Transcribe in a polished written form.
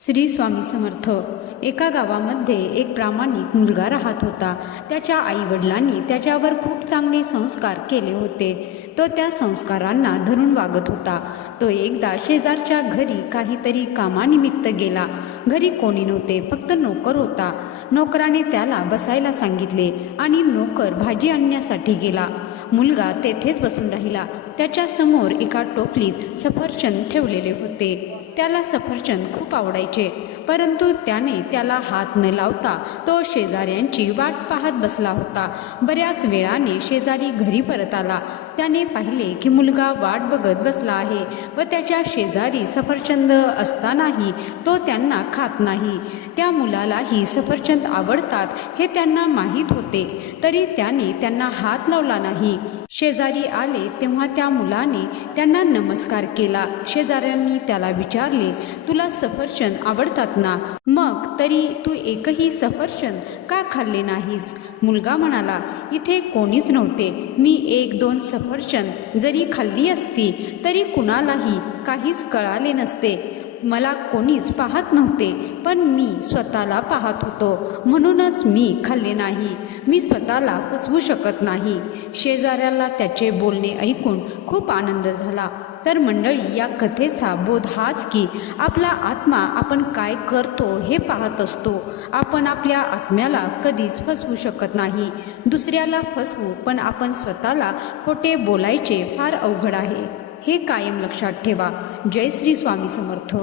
श्री स्वामी समर्थ। एका गावामध्ये एक प्रामाणिक मुलगा राहत होता। त्याच्या आईवडिलांनी त्याच्यावर खूप चांगले संस्कार केले होते। तो त्या संस्कारांना धरून वागत होता। तो एकदा शेजारच्या घरी काहीतरी कामानिमित्त गेला। घरी कोणी नव्हते, फक्त नोकर होता। नोकराने त्याला बसायला सांगितले आणि नोकर भाजी आणण्यासाठी गेला। मुलगा तेथेच बसून राहिला। त्याच्या समोर एका टोपलीत सफरचंद ठेवलेले होते। त्याला सफरचंद खूप आवडायचे, परंतु त्याने त्याला हात न लावता तो शेजाऱ्यांची वाट पाहत बसला होता। बऱ्याच वेळाने शेजारी घरी परत आला। त्याने पाहिले की मुलगा वाट बघत बसला आहे व त्याच्या शेजारी सफरचंद असतानाही तो त्यांना खात नाही। त्या मुलालाही सफरचंद आवडतात हे त्यांना माहीत होते, तरी त्याने त्यांना हात लावला नाही। शेजारी आले तेव्हा त्या मुलाने त्यांना नमस्कार केला। शेजाऱ्यांनी त्याला विचारले, तुला सफरचंद आवडतात ना? मग तरी तू एकही सफरचंद का खाल्ले नाहीस? मुलगा म्हणाला, इथे कोणीच नव्हते। मी 1-2 सफरचंद जरी खाल्ली असती तरी कुणालाही काहीच कळाले नसते। मला कोणीच पाहत नव्हते, पण मी स्वतःला पाहत होतो, म्हणूनच मी खाल्ले नाही। मी स्वतःला फसवू शकत नाही। शेजाऱ्याला त्याचे बोलणे ऐकून खूप आनंद झाला। तर मंडळी, या कथेचा बोध हाच की आपला आत्मा आपण काय करतो हे पाहत असतो। आपण आपल्या आत्म्याला कधीच फसवू शकत नाही। दुसऱ्याला फसवू, पण आपण स्वतःला खोटे बोलायचे फार अवघड आहे, हे कायम लक्षात ठेवा। जय श्री स्वामी समर्थ।